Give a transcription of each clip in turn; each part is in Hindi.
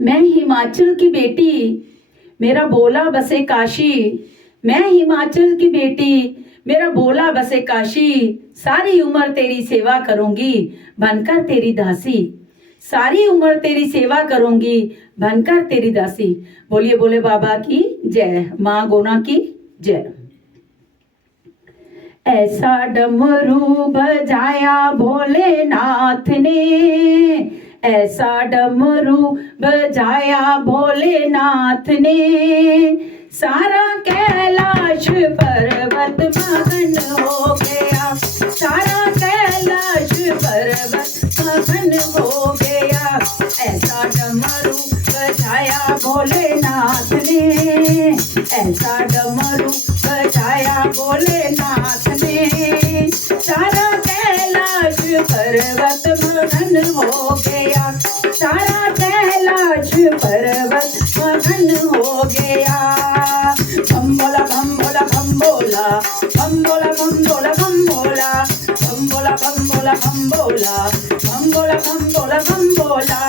मैं हिमाचल की बेटी, मेरा बोला बसे काशी। मैं हिमाचल की बेटी, मेरा बोला बसे काशी। सारी उम्र तेरी सेवा करूंगी, बनकर तेरी दासी। सारी उम्र तेरी सेवा करूंगी, बनकर तेरी दासी। बोलिए बोले बाबा की जय, माँ गोना की जय। ऐसा डमरू बजाया भोलेनाथ ने, ऐसा डमरू बजाया भोलेनाथ ने। सारा कैलाश पर्वत मगन हो गया, सारा कैलाश पर्वत मगन हो गया। ऐसा डमरू बजाया भोलेनाथ ने, ऐसा डमरू बजाया भोलेनाथ ने। सारा कैलाश पर्वत मगन हो गया, सारा कैलाश पर्वत मगन हो गया। बम बोला बम बोला बम बोला, बम बोला बम बोला बम बोला, बम बोला बम बोला बम बोला, बम बोला बम बोला बम बोला।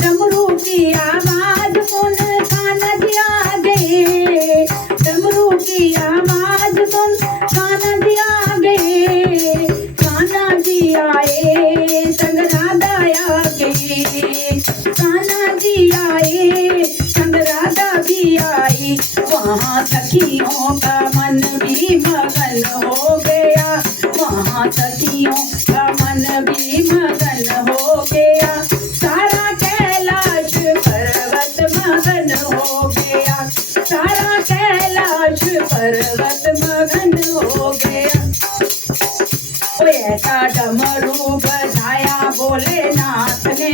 डमरू की आवाज सुन कान्हा जी आ गए, डमरू की आवाज सुन कान्हा जी आ गए। कान्हा जी आए संग राधा आ गई, कान्हा जी आए संग राधा भी आई। वहाँ सखियों का मन भी मगन हो गया, वहाँ सखियों का मन भी मगन हो गया। सारा कैलाश पर्वत मगन हो गया, सारा कैलाश पर्वत मगन हो गया। कोई ऐसा डमरू बजाया भोलेनाथ ने,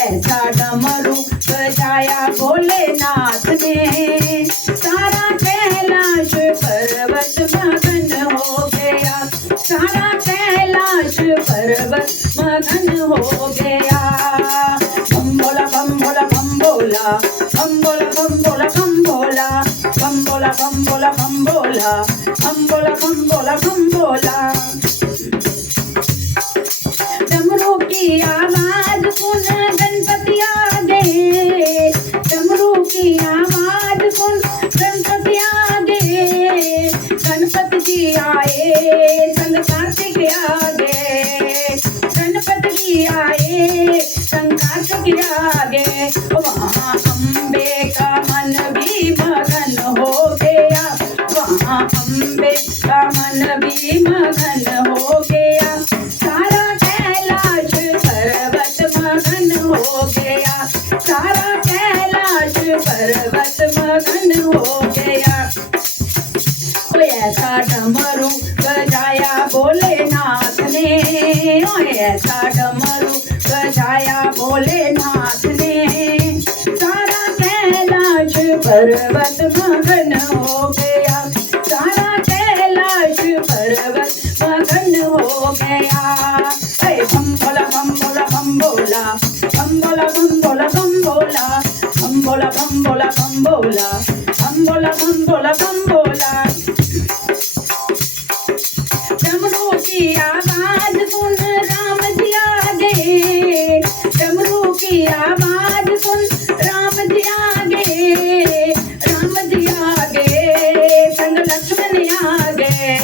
ऐसा डमरू बजाया भोलेनाथ ने। सारा कैलाश पर्वत मगन हो गया, सारा कैलाश पर्वत मगन हो गया। बम बोला बम बोला बम बोला, बम बोला बम बोला बम बोला, बम बोला बम बोला बम बोला, बम बोला बम बोला बम बोला। डमरू की आवाज सुन गणपति आ गए, डमरू की आवाज सुन गणपति आ गए। गणपति जी आए संग कार्तिक आ गए, गणपति जी आए संग कार्तिक आ गए। वहाँ अम्बे का मन भी मगन हो गया, वहाँ अम्बे का मन भी मगन हो गया। सारा कैलाश पर्वत मगन हो गया, सारा कैलाश पर्वत मगन हो गया। कोई ऐसा डमरू बजाया भोलेनाथ ने, ऐसा डमरू बजाया भोलेनाथ ने। सारा कैलाश पर्वत मगन हो गया, सारा कैलाश पर्वत मगन हो गया। बम बोला बम बोला बम बोला, बम बोला बम बोला बम बोला, बम बोला बम बोला बम बोला, बम बोला बम बोला बम बोला। डमरू की आवाज सुन राम जी आ गए, डमरू की आवाज सुन राम जी आ गए। राम जी आ गए संग लक्ष्मण आ गए,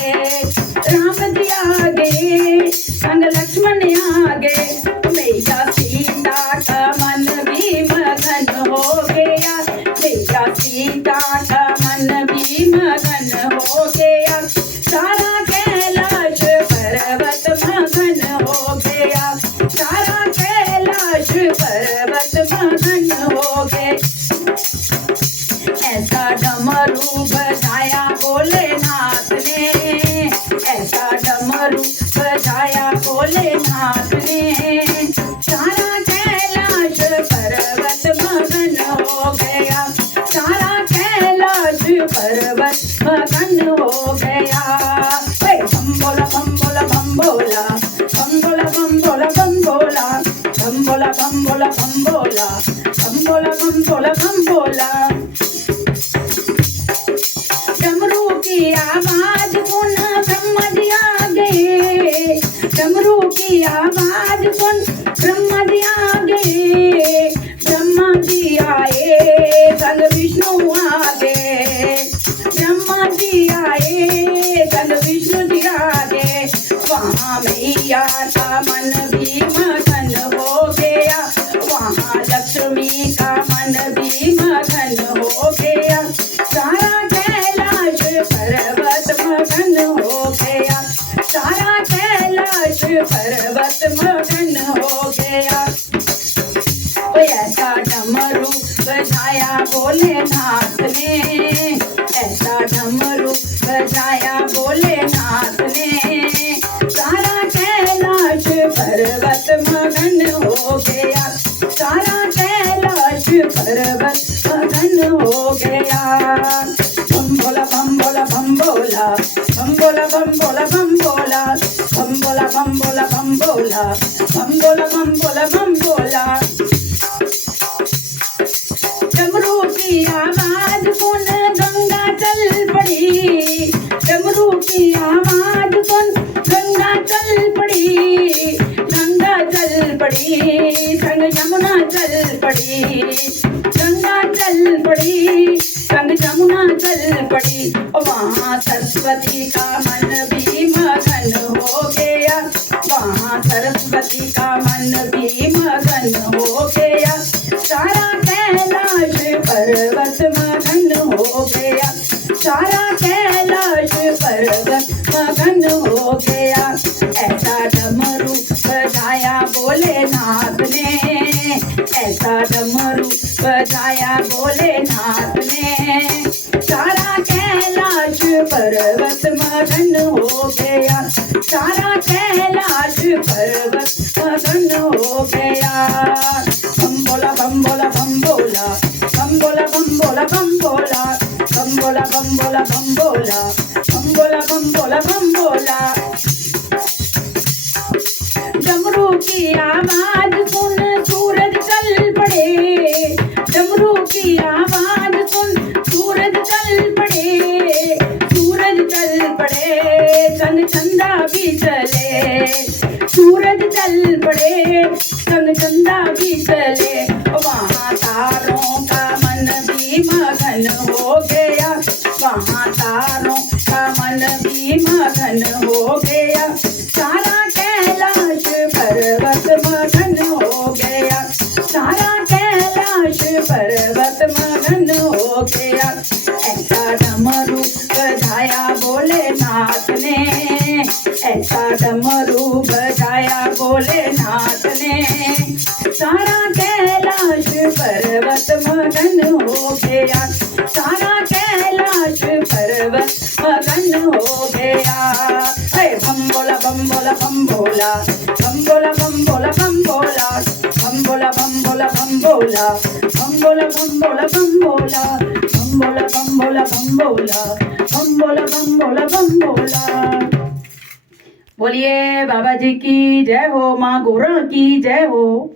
राम जी आ गए संग लक्ष्मण आ गए। मैया सीता का मन भी मगन हो गया, मैया सीता का मन भी मगन हो गया। सारा कैलाश पर्वत मगन हो गया, सारा कैलाश पर्वत मगन हो गए। ऐसा डमरू बजाया भोलेनाथ ने, ऐसा डमरू बजाया भोलेनाथ ने। सारा कैलाश पर्वत मगन हो गया, सारा कैलाश पर्वत मगन हो गया। बम बोला बम बोला बम बोला, बम बोला बम बोला बम बोला, बम बोला बम बोला बम बोला, बम बोला बम बोला बम बोला। डमरू की आवाज सुन ब्रह्मा जी आ गए, डमरू की आवाज सुन ब्रह्मा जी मन भी मगन हो गया, वहाँ लक्ष्मी का मन भी मगन हो गया, सारा कैलाश पर्वत मगन हो गया, सारा कैलाश पर्वत मगन हो गया। ऐसा डमरू बजाया भोलेनाथ ने, ऐसा डमरू बजाया भोलेनाथ ने, सारा कैलाश पर्वत मगन हो गया, सारा कैलाश पर्वत मगन हो गया। बम भोला बम भोला बम भोला, बम भोला बम भोला बम भोला, बम भोला बम भोला बम भोला, बम भोला बम भोला बम भोला। डमरू की आवाज सुन गंगा चल पड़ी, डमरू की आवाज सुन गंगा चल पड़ी, गंगा चल पड़ी संग जमुना चल पड़ी, गंगा चल पड़ी संग जमुना चल पड़ी। वहाँ सरस्वती का मन भी मगन हो गया, वहाँ सरस्वती का मन भी मगन हो गया, सारा कैलाश पर्वत मगन हो गया, सारा कैलाश पर्वत मगन हो गया। ऐसा डमरू बजाया भोलेनाथ ने, ऐसा डमरू बजाया भोलेनाथ ने, सारा कैलाश पर्वत मगन हो गया, सारा कैलाश पर्वत मगन हो गया। बम भोला बम भोला बम भोला, बम भोला बम भोला बम भोला, बम भोला बम भोला बम भोला, बम भोला बम भोला बम भोला। डमरू की आवाज सुन सूरज चल पड़े, डमरू की आवाज सुन सूरज चल पड़े, सूरज चल पड़े संग चंदा भी चले, सूरज चल पड़े संग चंदा भी चले। वहाँ तारों का मन भी मगन हो गया, वहाँ तारों का मन भी मगन हो गया, सारा कैलाश पर्वत मगन हो गया, सारा कैलाश पर्वत मगन हो गया। ऐसा डमरू बजाया भोलेनाथ ने, ऐसा डमरू बजाया भोलेनाथ ने, सारा कैलाश पर्वत मगन हो गया, सारा कैलाश पर्वत मगन हो गया। बम भोला बम भोला बम भोला, बम भोला बम भोला बम भोला, बम भोला बम भोला बम भोला, बम भोला बम भोला बम भोला, बम भोला बम भोला बम भोला, बम भोला बम भोला बम भोला। बोलिए बाबा जी की जय हो, माँ गौरा की जय हो।